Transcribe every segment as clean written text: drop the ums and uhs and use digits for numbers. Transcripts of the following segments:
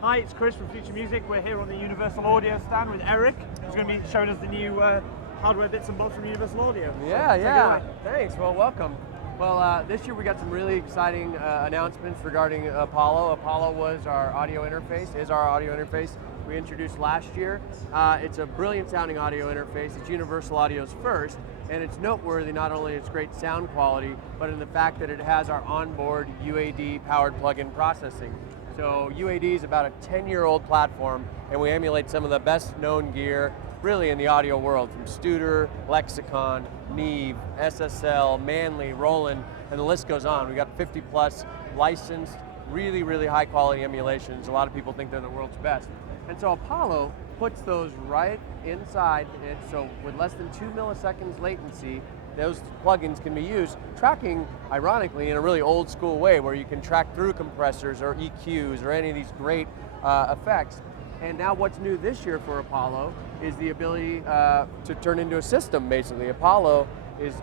Hi, it's Chris from Future Music. We're here on the Universal Audio stand with Eric, who's going to be showing us the new hardware bits and bobs from Universal Audio. Yeah. Thanks. Well, welcome. Well, this year we got some really exciting announcements regarding Apollo. Apollo was our audio interface, is our audio interface we introduced last year. It's a brilliant sounding audio interface. It's Universal Audio's first, and it's noteworthy not only in its great sound quality, but in the fact that it has our onboard UAD powered plug-in processing. So UAD is about a 10-year-old platform, and we emulate some of the best known gear really in the audio world, from Studer, Lexicon, Neve, SSL, Manley, Roland, and the list goes on. We got 50 plus licensed, really, really high quality emulations. A lot of people think they're the world's best. And so Apollo puts those right inside it, so with less than 2 milliseconds latency, those plugins can be used, tracking, ironically, in a really old school way where you can track through compressors or EQs or any of these great effects. And now what's new this year for Apollo is the ability to turn into a system, basically. Apollo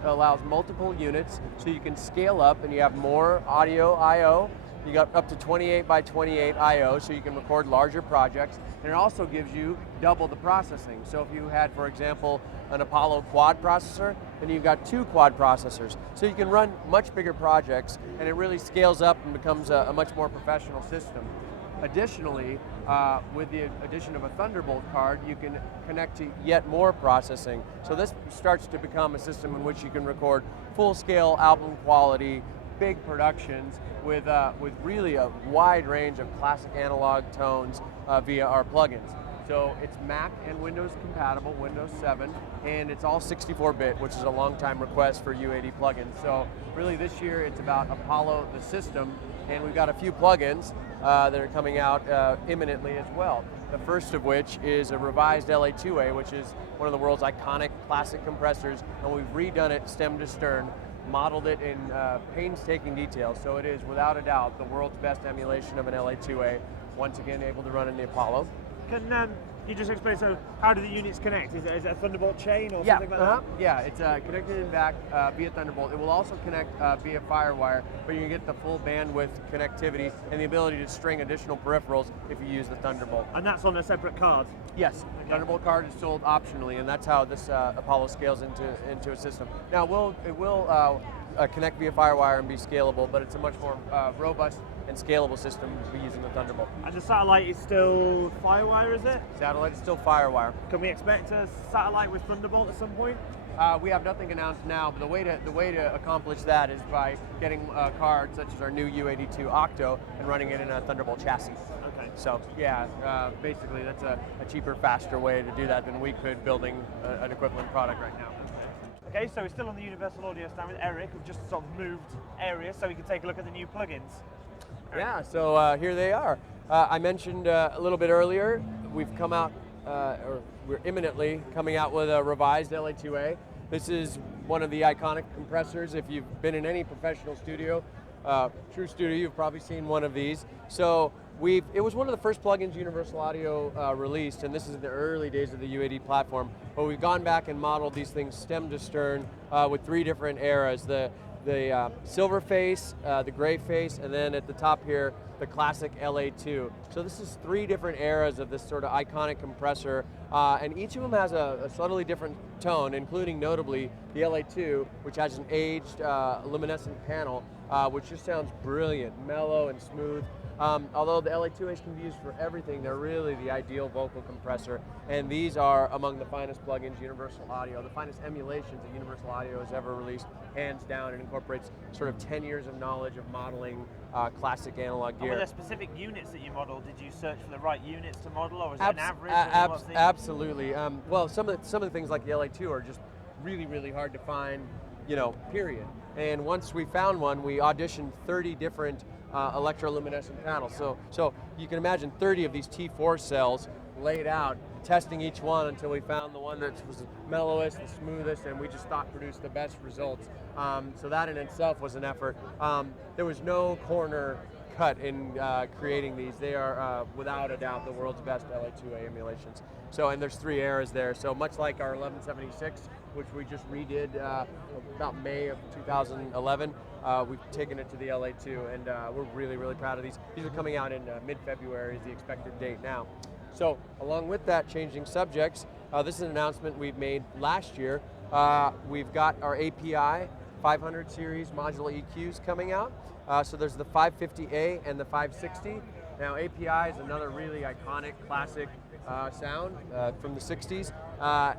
allows multiple units, so you can scale up and you have more audio I/O. You got up to 28 by 28 I/O, so you can record larger projects, and it also gives you double the processing. So if you had, for example, an Apollo quad processor, then you've got 2 quad processors. So you can run much bigger projects, and it really scales up and becomes a much more professional system. Additionally, with the addition of a Thunderbolt card, you can connect to yet more processing. So this starts to become a system in which you can record full-scale album quality, big productions with really a wide range of classic analog tones via our plugins. So it's Mac and Windows compatible, Windows 7, and it's all 64-bit, which is a long time request for UAD plugins. So really this year it's about Apollo the system, and we've got a few plugins that are coming out imminently as well. The first of which is a revised LA2A, which is one of the world's iconic classic compressors, and we've redone it stem to stern, modeled it in painstaking detail, so it is without a doubt the world's best emulation of an LA2A, once again able to run in the Apollo. Can you just explain, so how do the units connect? Is it a Thunderbolt chain or something like that? Yeah, it's connected in back via Thunderbolt. It will also connect via FireWire, but you can get the full bandwidth connectivity and the ability to string additional peripherals if you use the Thunderbolt. And that's on a separate card? Yes, the Thunderbolt card is sold optionally, and that's how this Apollo scales into a system. Now, it will connect via FireWire and be scalable, but it's a much more robust and scalable system to be using the Thunderbolt. And the satellite is still FireWire, is it? Satellite is still FireWire. Can we expect a satellite with Thunderbolt at some point? We have nothing announced now, but the way to accomplish that is by getting cards such as our new UAD2 Octo and running it in a Thunderbolt chassis. Okay. So yeah, basically that's a cheaper, faster way to do that than we could building an equivalent product right now. Okay, so we're still on the Universal Audio stand with Eric. We've just sort of moved areas so we can take a look at the new plugins. Yeah, so here they are. I mentioned a little bit earlier, we've come out, or we're imminently coming out with a revised LA2A. This is one of the iconic compressors. If you've been in any professional studio, true studio, you've probably seen one of these. So it was one of the first plugins Universal Audio released, and this is in the early days of the UAD platform, but we've gone back and modeled these things stem to stern with 3 different eras. The silver face, the gray face, and then at the top here, the classic LA2. So this is 3 different eras of this sort of iconic compressor, and each of them has a subtly different tone, including notably the LA2, which has an aged luminescent panel, which just sounds brilliant, mellow and smooth. Although the LA2As can be used for everything, they're really the ideal vocal compressor, and these are among the finest plugins Universal Audio, the finest emulations that Universal Audio has ever released, hands down. It incorporates sort of 10 years of knowledge of modeling classic analog gear. Were there specific units that you modeled? Did you search for the right units to model, or was it an average? Absolutely. Well, some of the things like the LA2 are just really, really hard to find, period. And once we found one, we auditioned 30 different electroluminescent panels. So you can imagine 30 of these T4 cells laid out, testing each one until we found the one that was the mellowest, the smoothest, and we just thought produced the best results. So that in itself was an effort. There was no corner cut in creating these. They are, without a doubt, the world's best LA2A emulations. So, and there's 3 eras there. So much like our 1176, which we just redid about May of 2011, we've taken it to the LA2, and we're really, really proud of these. These are coming out in mid-February is the expected date now. So, along with that, changing subjects, this is an announcement we've made last year. We've got our API 500 series modular EQs coming out. So there's the 550A and the 560. Now API is another really iconic, classic sound from the 60s.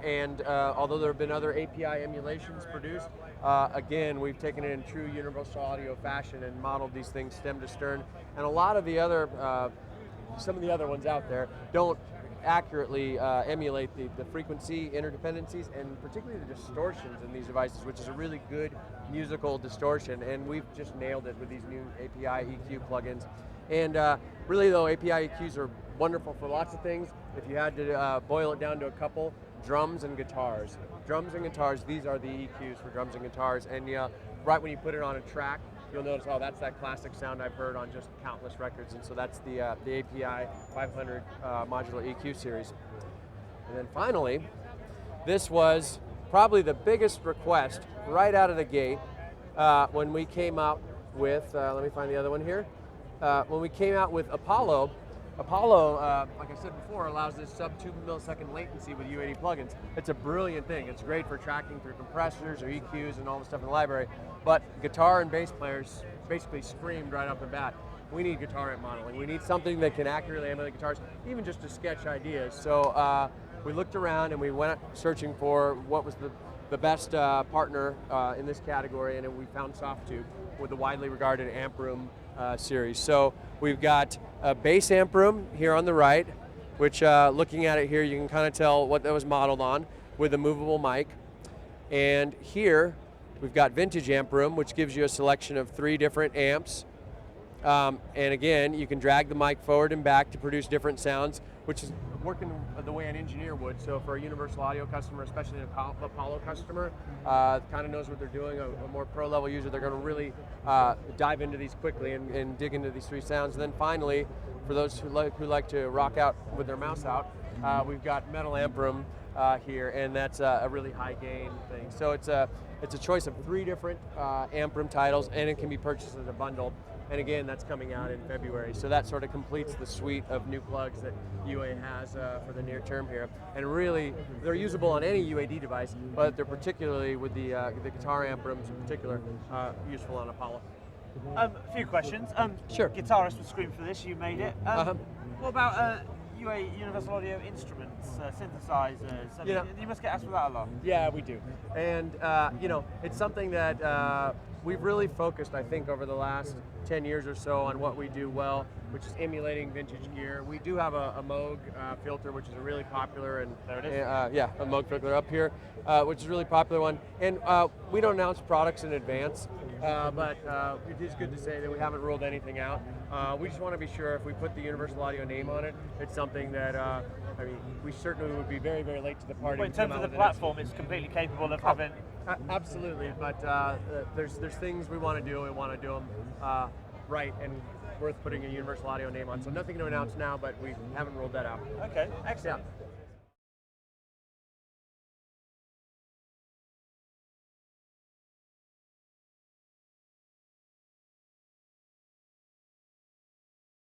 And although there have been other API emulations produced, again, we've taken it in true universal audio fashion and modeled these things stem to stern. And a lot of the other, some of the other ones out there don't accurately emulate the frequency interdependencies and particularly the distortions in these devices, which is a really good musical distortion, and we've just nailed it with these new API EQ plugins. And really though, API EQs are wonderful for lots of things. If you had to boil it down to a couple, drums and guitars. Drums and guitars, these are the EQs for drums and guitars, and right when you put it on a track, you'll notice, oh, that's that classic sound I've heard on just countless records, and so that's the API 500 modular EQ series. And then finally, this was probably the biggest request right out of the gate when we came out with, let me find the other one here, when we came out with Apollo. Apollo, like I said before, allows this sub 2 millisecond latency with UAD plugins. It's a brilliant thing. It's great for tracking through compressors or EQs and all the stuff in the library, but guitar and bass players basically screamed right off the bat, we need guitar amp modeling. We need something that can accurately emulate guitars, even just to sketch ideas. So we looked around and we went searching for what was the best partner in this category, and then we found Softtube with the widely regarded amp room series. So we've got a bass amp room here on the right, which looking at it here, you can kind of tell what that was modeled on with a movable mic. And here we've got vintage amp room, which gives you a selection of 3 different amps. And again, you can drag the mic forward and back to produce different sounds, which is working the way an engineer would. So for a universal audio customer, especially an Apollo customer, kind of knows what they're doing, a more pro level user, they're going to really dive into these quickly and dig into these 3 sounds. And then finally, for those who like to rock out with their mouse out, we've got metal amp room here, and that's a really high gain thing. So it's a choice of 3 different amp room titles, and it can be purchased as a bundle. And again, that's coming out in February. So that sort of completes the suite of new plugs that UA has for the near term here. And really, they're usable on any UAD device, but they're particularly with the guitar amp rooms in particular, useful on Apollo. A few questions. Sure. Guitarist would scream for this, you made it. What about UA Universal Audio instruments, synthesizers? You must get asked for that a lot. Yeah, we do. And it's something that we've really focused, I think, over the last 10 years or so on what we do well, which is emulating vintage gear. We do have a Moog filter, which is a really popular, and there it is. Yeah, a Moog filter up here, which is a really popular one. And we don't announce products in advance, but it is good to say that we haven't ruled anything out. We just want to be sure if we put the Universal Audio name on it, it's something that I mean, we certainly would be very, very late to the party. Well, in terms of the platform, it's completely capable of having. Absolutely, but there's things we want to do. We want to do them right and worth putting a Universal Audio name on. So nothing to announce now, but we haven't ruled that out. Okay, excellent. Yeah.